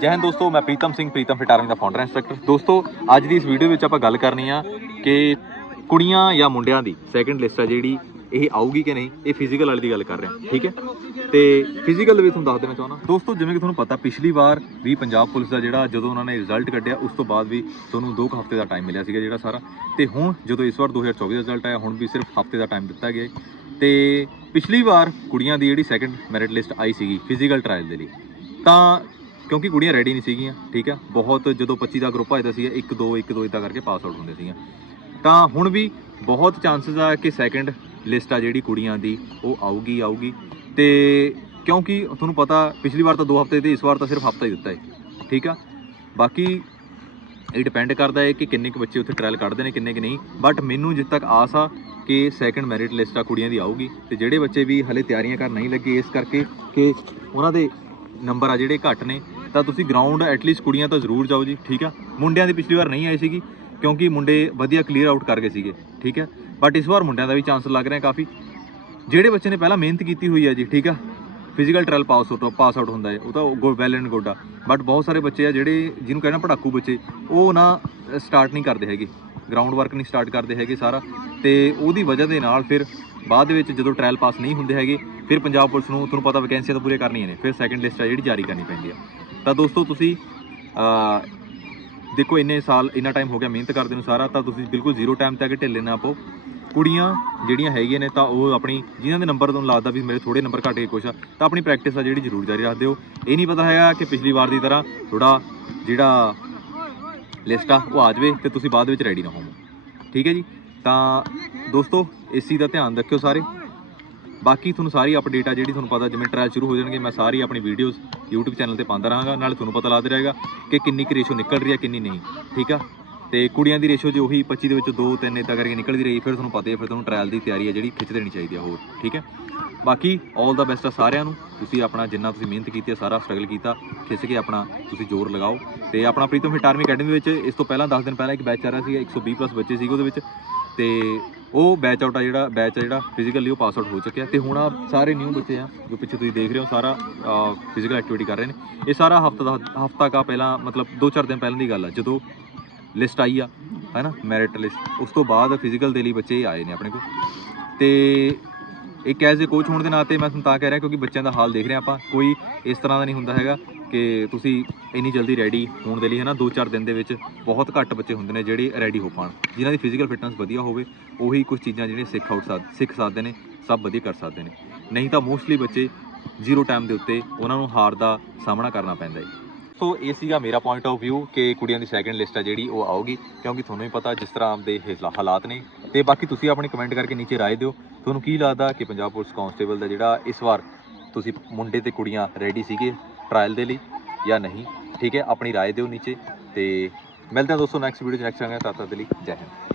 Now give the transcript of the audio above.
ਜੈ ਹਿੰਦ ਦੋਸਤੋ, ਮੈਂ ਪ੍ਰੀਤਮ ਸਿੰਘ, ਪ੍ਰੀਤਮ ਫਿਟ ਆਰਮੀ ਦਾ ਫਾਊਂਡਰ ਇੰਸਟ੍ਰਕਟਰ ਦੋਸਤੋ, ਅੱਜ ਦੀ ਇਸ ਵੀਡੀਓ ਵਿੱਚ ਆਪਾਂ ਗੱਲ ਕਰਨੀ ਆ ਕਿ ਕੁੜੀਆਂ ਜਾਂ ਮੁੰਡਿਆਂ ਦੀ ਸੈਕੰਡ ਲਿਸਟ ਆ ਜਿਹੜੀ, ਇਹ ਆਊਗੀ ਕਿ ਨਹੀਂ, ਇਹ ਫਿਜ਼ੀਕਲ ਵਾਲੀ ਦੀ ਗੱਲ ਕਰ ਰਹੇ। ਹਾਂ ਠੀਕ ਹੈ? ਤੇ ਫਿਜ਼ੀਕਲ ਦੇ ਵਿੱਚ ਤੁਹਾਨੂੰ ਦੱਸ ਦੇਣਾ ਚਾਹੁੰਦਾ। ਦੋਸਤੋ, ਜਿਵੇਂ ਕਿ ਤੁਹਾਨੂੰ ਪਤਾ, ਪਿਛਲੀ ਵਾਰ ਵੀ ਪੰਜਾਬ ਪੁਲਿਸ ਦਾ ਜਿਹੜਾ, ਜਦੋਂ ਉਹਨਾਂ ਨੇ ਰਿਜ਼ਲਟ ਕੱਢਿਆ, ਉਸ ਤੋਂ ਬਾਅਦ ਵੀ ਤੁਹਾਨੂੰ 2 ਹਫ਼ਤੇ ਦਾ ਟਾਈਮ ਮਿਲਿਆ ਸੀਗਾ ਜਿਹੜਾ ਸਾਰਾ। ਤੇ ਹੁਣ, ਜਦੋਂ ਇਸ ਵਾਰ 2024 ਦਾ ਰਿਜ਼ਲਟ ਆਇਆ, ਹੁਣ ਵੀ ਸਿਰਫ ਹਫ਼ਤੇ ਦਾ ਟਾਈਮ ਦਿੱਤਾ ਗਿਆ ਹੈ। ਤੇ ਪਿਛਲੀ ਵਾਰ ਕੁੜੀਆਂ ਦੀ ਜਿਹੜੀ ਸੈਕੰਡ ਮੈਰਿਟ ਲਿਸਟ ਆਈ ਸੀਗੀ ਫਿਜ਼ੀਕਲ ਟ੍ਰਾਇਲ ਦੇ ਲਈ, ਤਾਂ ਕਿਉਂਕਿ ਕੁੜੀਆਂ ਰੈਡੀ ਨਹੀਂ ਸੀਗੀਆਂ, ਠੀਕ ਆ ਬਹੁਤ ਜਦੋਂ 25 ਦਾ ਗਰੁੱਪ ਆਇਆ ਸੀਗਾ 1 2 1 2 ਇਦਾਂ ਕਰਕੇ ਪਾਸ ਆਊਟ ਹੁੰਦੇ ਸੀਗੀਆਂ ਤਾਂ ਹੁਣ ਵੀ ਬਹੁਤ ਚਾਂਸਸ ਆ ਕਿ ਸੈਕੰਡ ਲਿਸਟ ਆ ਜਿਹੜੀ ਕੁੜੀਆਂ ਦੀ, ਉਹ ਆਊਗੀ ਆਊਗੀ। ਤੇ ਕਿਉਂਕਿ ਤੁਹਾਨੂੰ ਪਤਾ, ਪਿਛਲੀ ਵਾਰ ਤਾਂ 2 ਹਫ਼ਤੇ ਤੇ ਇਸ ਵਾਰ ਤਾਂ ਸਿਰਫ ਹਫ਼ਤਾ ਹੀ ਦਿੱਤਾ ਹੈ, ਠੀਕ ਆ? ਬਾਕੀ ਇਹ ਡਿਪੈਂਡ ਕਰਦਾ ਹੈ ਕਿ ਕਿੰਨੇ ਕੁ ਬੱਚੇ ਉੱਥੇ ਟ੍ਰਾਇਲ ਕੱਢਦੇ ਨੇ, ਕਿੰਨੇ ਕੁ ਨਹੀਂ। ਬਟ ਮੈਨੂੰ ਜਿੱਥੇ ਤੱਕ ਆਸ ਆ ਕਿ ਸੈਕੰਡ ਮੈਰਿਟ ਲਿਸਟ ਆ ਕੁੜੀਆਂ ਦੀ ਆਊਗੀ। ਤੇ ਜਿਹੜੇ ਬੱਚੇ ਵੀ ਹਲੇ ਤਿਆਰੀਆਂ ਕਰਨ ਨਹੀਂ ਲੱਗੇ, ਇਸ ਕਰਕੇ ਕਿ ਉਹਨਾਂ ਦੇ ਨੰਬਰ ਆ ਜਿਹੜੇ ਘੱਟ ਨੇ ਤਾਂ ਤੁਸੀਂ ਗਰਾਊਂਡ ਐਟਲੀਸਟ ਕੁੜੀਆਂ ਤਾਂ ਜ਼ਰੂਰ ਜਾਓ ਜੀ, ਠੀਕ ਆ? ਮੁੰਡਿਆਂ ਦੀ ਪਿਛਲੀ ਵਾਰ ਨਹੀਂ ਆਈ ਸੀਗੀ, ਕਿਉਂਕਿ ਮੁੰਡੇ ਵਧੀਆ ਕਲੀਅਰ ਆਊਟ ਕਰ ਗਏ ਸੀਗੇ, ਠੀਕ ਹੈ ਬਟ ਇਸ ਵਾਰ ਮੁੰਡਿਆਂ ਦਾ ਵੀ ਚਾਂਸ ਲੱਗ ਰਿਹਾ ਕਾਫੀ। ਜਿਹੜੇ ਬੱਚੇ ਨੇ ਪਹਿਲਾਂ ਮਿਹਨਤ ਕੀਤੀ ਹੋਈ ਹੈ ਜੀ, ਠੀਕ ਆ? Physical trial pass out pass out ਹੁੰਦਾ ਹੈ, ਉਹ ਤਾਂ ਗੋ ਵੈਲ ਐਂਡ ਗੁੱਡ ਆ। ਬਟ ਬਹੁਤ ਸਾਰੇ ਬੱਚੇ ਆ ਜਿਹੜੇ, ਜਿਹਨੂੰ ਕਹਿੰਦਾ ਪੜਾਕੂ ਬੱਚੇ, ਉਹ ਨਾ ਸਟਾਰਟ ਨਹੀਂ ਕਰਦੇ ਹੈਗੇ। ਗਰਾਊਂਡ ਵਰਕ ਨਹੀਂ ਸਟਾਰਟ ਕਰਦੇ ਹੈਗੇ ਸਾਰਾ। ਤੇ ਉਹਦੀ ਵਜ੍ਹਾ ਦੇ ਨਾਲ ਫਿਰ ਬਾਅਦ ਦੇ ਵਿੱਚ ਜਦੋਂ ਟ੍ਰਾਇਲ ਪਾਸ ਨਹੀਂ ਹੁੰਦੇ ਹੈਗੇ, ਫਿਰ ਪੰਜਾਬ ਪੁਲਿਸ ਨੂੰ, ਤੁਹਾਨੂੰ ਪਤਾ ਵੈਕੈਂਸੀਆਂ ਤਾਂ ਪੂਰੀਆਂ ਕਰਨੀਆਂ ਨੇ, ਫਿਰ ਸੈਕੰਡ ਲਿਸਟ ਆ ਜਿਹੜੀ ਜਾਰੀ ਕਰਨੀ ਪੈਂਦੀ ਆ। ਤਾਂ ਦੋਸਤੋ ਤੁਸੀਂ ਦੇਖੋ ਇੰਨੇ ਸਾਲ, ਇੰਨਾ ਟਾਈਮ ਹੋ ਗਿਆ ਮਿਹਨਤ ਕਰਦੇ ਨੂੰ ਸਾਰਾ, ਤਾਂ ਤੁਸੀਂ ਬਿਲਕੁਲ ਜ਼ੀਰੋ ਟਾਈਮ ਤੇ ਆ ਢਿੱਲੇ ਨਾ ਪਾਓ ਕੁੜੀਆਂ ਜਿਹੜੀਆਂ ਹੈਗੀਆਂ ਨੇ, ਤਾਂ ਉਹ ਆਪਣੀ, ਜਿਨ੍ਹਾਂ ਦੇ ਨੰਬਰ ਤੁਹਾਨੂੰ ਲੱਗਦਾ ਵੀ ਮੇਰੇ ਥੋੜੇ ਨੰਬਰ ਘੱਟ ਗਏ ਕੁਛ ਆ, ਤਾਂ ਆਪਣੀ ਪ੍ਰੈਕਟਿਸ ਆ ਜਿਹੜੀ ਜ਼ਰੂਰ ਜਾਰੀ ਰੱਖਦੇ ਹੋ ਇਹ ਨਹੀਂ ਪਤਾ ਹੈਗਾ ਕਿ ਪਿਛਲੀ ਵਾਰ ਦੀ ਤਰ੍ਹਾਂ ਥੋੜਾ ਜਿਹੜਾ ਲਿਸਟ ਆ, ਉਹ ਆ ਜਾਵੇ ਤੇ ਤੁਸੀਂ ਬਾਅਦ ਵਿੱਚ ਰੈਡੀ ਨਾ ਹੋਵੋ। ਠੀਕ ਹੈ ਜੀ? ਤਾਂ ਦੋਸਤੋ ਇਸ ਚੀਜ਼ ਦਾ ਧਿਆਨ ਰੱਖਿਓ ਸਾਰੇ। ਬਾਕੀ ਤੁਹਾਨੂੰ ਸਾਰੀ ਅਪਡੇਟ ਆ ਜਿਹੜੀ ਤੁਹਾਨੂੰ ਪਤਾ, ਜਿਵੇਂ ਟ੍ਰਾਇਲ ਸ਼ੁਰੂ ਹੋ ਜਾਣਗੇ, ਮੈਂ ਸਾਰੀ ਆਪਣੀ ਵੀਡੀਓਜ਼ YouTube ਚੈਨਲ ਤੇ ਪਾਉਂਦਾ ਰਹਾਂਗਾ, ਨਾਲੇ ਤੁਹਾਨੂੰ ਪਤਾ ਲੱਗਦਾ ਰਹੇਗਾ ਕਿ ਕਿੰਨੀ ਕੁ ਰੇਸ਼ੋ ਨਿਕਲ ਰਹੀ ਹੈ, ਕਿੰਨੀ ਨਹੀਂ, ਠੀਕ ਆ? ਤੇ ਕੁੜੀਆਂ ਦੀ ਰੇਸ਼ੋ ਜੇ ਉਹੀ 25 ਦੇ ਵਿੱਚ 2 3 ਇਦਾਂ ਕਰਕੇ ਨਿਕਲਦੀ ਰਹੀ, ਫਿਰ ਤੁਹਾਨੂੰ ਪਤਾ ਹੀ ਹੈ ਫਿਰ ਤੁਹਾਨੂੰ ਟ੍ਰਾਇਲ ਦੀ ਤਿਆਰੀ ਹੈ ਜਿਹੜੀ ਖਿੱਚ ਦੇਣੀ ਚਾਹੀਦੀ ਆ ਹੋਰ, ਠੀਕ ਹੈ? ਬਾਕੀ 올 ਦਾ ਬੈਸਟ ਆ ਸਾਰਿਆਂ ਨੂੰ, ਤੁਸੀਂ ਆਪਣਾ ਜਿੰਨਾ ਤੁਸੀਂ ਮਿਹਨਤ ਕੀਤੀ ਹੈ ਸਾਰਾ ਸਟਰਗਲ ਕੀਤਾ, ਖਿੱਚ ਕੇ ਆਪਣਾ ਤੁਸੀਂ ਜ਼ੋਰ ਲਗਾਓ, ਤੇ ਆਪਣਾ ਪ੍ਰੀਤਮ ਫਿਟ ਆਰਮੀ ਅਕੈਡਮੀ ਵਿੱਚ ਇਸ ਤੋਂ ਪਹਿਲਾਂ 10 ਦਿਨ ਪਹਿਲਾਂ ਇੱਕ ਬੈਚ ਆ ਰਿਹਾ ਸੀ 120 ਪਲੱਸ ਬੱਚੇ ਸੀਗੇ ਉਹਦੇ ਵਿੱਚ। ਤੇ ਉਹ ਬੈਚ ਆਊਟ ਆ ਜਿਹੜਾ ਬੈਚ ਆ ਜਿਹੜਾ ਫਿਜ਼ੀਕਲੀ ਉਹ ਪਾਸ ਆਊਟ ਹੋ ਚੁੱਕਿਆ। ਤੇ ਹੁਣ ਆ ਸਾਰੇ ਨਿਊ ਬੱਚੇ ਆ, ਜੋ ਪਿੱਛੇ ਤੁਸੀਂ ਦੇਖ ਰਹੇ ਹੋ, ਸਾਰਾ ਫਿਜ਼ੀਕਲ ਐਕਟੀਵਿਟੀ ਕਰ ਰਹੇ ਨੇ। ਇਹ ਸਾਰਾ ਹਫਤਾ ਦਾ, ਹਫਤਾ ਕਾ ਪਹਿਲਾਂ, ਮਤਲਬ 2-4 ਦਿਨ ਪਹਿਲਾਂ ਦੀ ਗੱਲ ਆ, ਜਦੋਂ ਲਿਸਟ ਆਈ ਆ ਹੈਨਾ ਮੈਰਿਟ ਲਿਸਟ ਉਸ ਤੋਂ ਬਾਅਦ ਫਿਜ਼ੀਕਲ ਦੇ ਲਈ ਬੱਚੇ ਆਏ ਨੇ ਆਪਣੇ ਕੋਲ। ਤੇ ਇੱਕ ਐਜ਼ ਅ ਕੋਚ ਹੋਣ ਦੇ ਨਾਤੇ ਮੈਂ ਤੁਹਾਨੂੰ ਤਾਂ ਕਹਿ ਰਿਹਾ, ਕਿਉਂਕਿ ਬੱਚਿਆਂ ਦਾ ਹਾਲ ਦੇਖ ਰਹੇ ਆਪਾਂ, ਕੋਈ ਇਸ ਤਰ੍ਹਾਂ ਦਾ ਨਹੀਂ ਹੁੰਦਾ ਹੈਗਾ। ਕਿ ਤੁਸੀਂ ਇੰਨੀ ਜਲਦੀ ਰੈਡੀ ਹੋਣ ਦੇ ਲਈ ਹੈ ਨਾ 2-4 ਦਿਨ ਦੇ ਵਿੱਚ ਬਹੁਤ ਘੱਟ ਬੱਚੇ ਹੁੰਦੇ ਨੇ ਜਿਹੜੇ ਰੈਡੀ ਹੋ ਪਾਣ। ਜਿਨ੍ਹਾਂ ਦੀ ਫਿਜ਼ੀਕਲ ਫਿਟਨੈਸ ਵਧੀਆ ਹੋਵੇ, ਉਹੀ ਕੁਝ ਚੀਜ਼ਾਂ ਜਿਹੜੀਆਂ ਸਿੱਖ ਆਊਟ ਸਕ ਸਿੱਖ ਸਕਦੇ ਨੇ, ਸਭ ਵਧੀਆ ਕਰ ਸਕਦੇ ਨੇ। ਨਹੀਂ ਤਾਂ ਮੋਸਟਲੀ ਬੱਚੇ ਜ਼ੀਰੋ ਟਾਈਮ ਦੇ ਉੱਤੇ ਉਹਨਾਂ ਨੂੰ ਹਾਰ ਦਾ ਸਾਹਮਣਾ ਕਰਨਾ ਪੈਂਦਾ ਹੈ ਸੋ ਇਹ ਸੀਗਾ ਮੇਰਾ ਪੁਆਇੰਟ ਆਫ View ਕਿ ਕੁੜੀਆਂ ਦੀ ਸੈਕੰਡ ਲਿਸਟ ਆ ਜਿਹੜੀ, ਉਹ ਆਊਗੀ। ਕਿਉਂਕਿ ਤੁਹਾਨੂੰ ਵੀ ਪਤਾ, ਜਿਸ ਤਰ੍ਹਾਂ ਦੇ ਹਾਲਾਤ ਨੇ। ਤੇ ਬਾਕੀ ਤੁਸੀਂ ਆਪਣੀ ਕਮੈਂਟ ਕਰਕੇ ਨੀਚੇ ਰਾਏ ਦਿਓ। ਤੁਹਾਨੂੰ ਕੀ ਲੱਗਦਾ ਕਿ ਪੰਜਾਬ ਪੁਲਿਸ ਕਾਂਸਟੇਬਲ ਦਾ ਜਿਹੜਾ ਇਸ ਵਾਰ ਤੁਸੀਂ ਮੁੰਡੇ ਤੇ ਕੁੜੀਆਂ ਰੈਡੀ ਸੀਗੇ? ਟ੍ਰਾਇਲ ਦੇ ਲਈ ਜਾਂ ਨਹੀਂ, ਠੀਕ ਹੈ? ਆਪਣੀ ਰਾਏ ਦਿਓ ਨੀਚੇ ਤੇ ਮਿਲਦੇ ਹਾਂ ਦੋਸਤੋ ਨੈਕਸਟ ਵੀਡੀਓ ਚ ਨੈਕਸਟ ਆਂਗੇ ਤਦ ਤੱਕ ਦੇ ਲਈ ਜੈ ਹਿੰਦ।